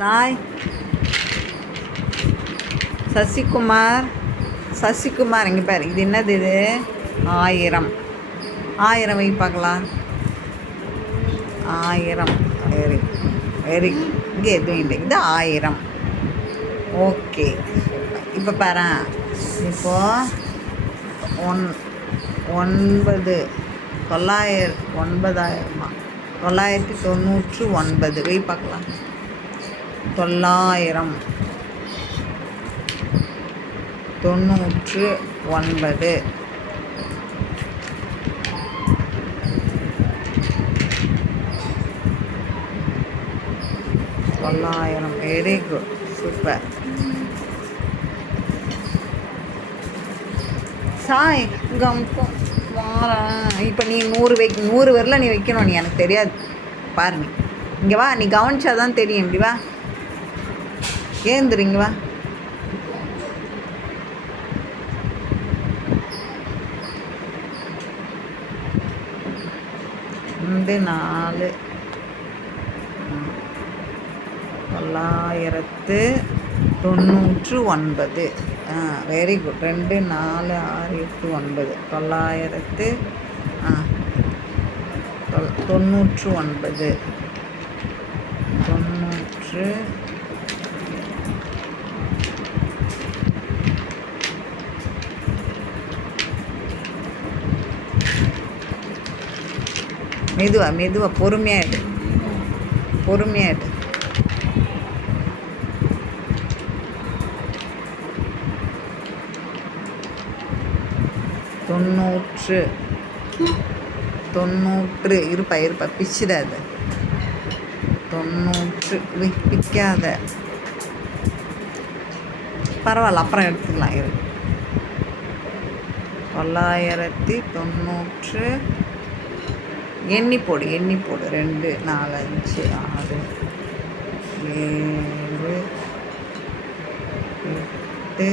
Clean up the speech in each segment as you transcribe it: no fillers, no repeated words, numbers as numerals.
சாய் சசிகுமார் சசிகுமார் இங்கே பாரு, இது என்னது? இது 1000 1000 வை பார்க்கலாம். 1000 வெரி வெரி, இங்கே எதுவும் இல்லை, இது 1000. ஓகே, இப்போ பாரு. இப்போது 9 9,999 வை பார்க்கலாம். 999 900. Very good, super. சாய் வாரேன். இப்போ நீ 100 வரல நீ வைக்கணும். நீ எனக்கு தெரியாது பாரு. நீ இங்கே வா, நீ கவனிச்சாதான் தெரியும். இப்படி வா, ஏந்துரு, இங்கே வா. ரெண்டு 4 999. Very good. 2 4 6 8 9 999 மெதுவா பொறுமையாயிடு. 90 இருப்பா பிச்சிடாத. 90 பிக்காத, பரவாயில்ல, அப்புறம் எடுத்துக்கலாம். 990. எண்ணி போடு. 2 4 5 6 7 8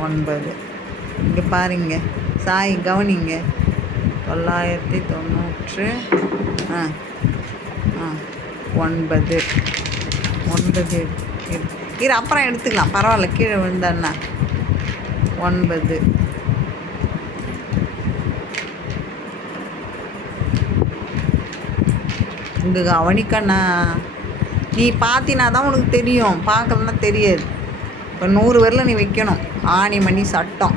9. இங்கே பாருங்க சாய், கவனிங்க. 990 9 இரு, அப்புறம் எடுத்துக்கலாம், பரவாயில்ல, கீழே விழுந்தான்னா. 9 இங்கே கவனிக்கண்ணா. நீ பார்த்தினா தான் உனக்கு தெரியும், பார்க்கலன்னா தெரியாது. இப்போ 100 வரல நீ வைக்கணும். ஆணி மணி சட்டம்,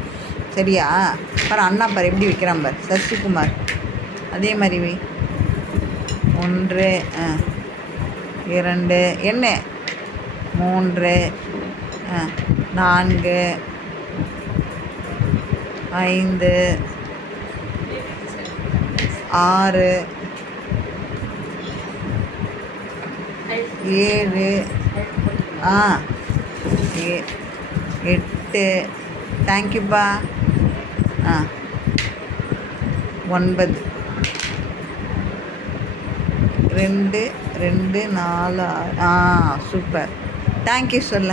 சரியா? பாரு, அண்ணா பாரு எப்படி வைக்கிறான் பாரு. சசிகுமார் அதே மாதிரி வை. 1 2 என்ன 3 4 5 6 7 8. தேங்க்யூப்பா. 9 2 2 4 6. சூப்பர். தேங்க்யூ சொல்ல.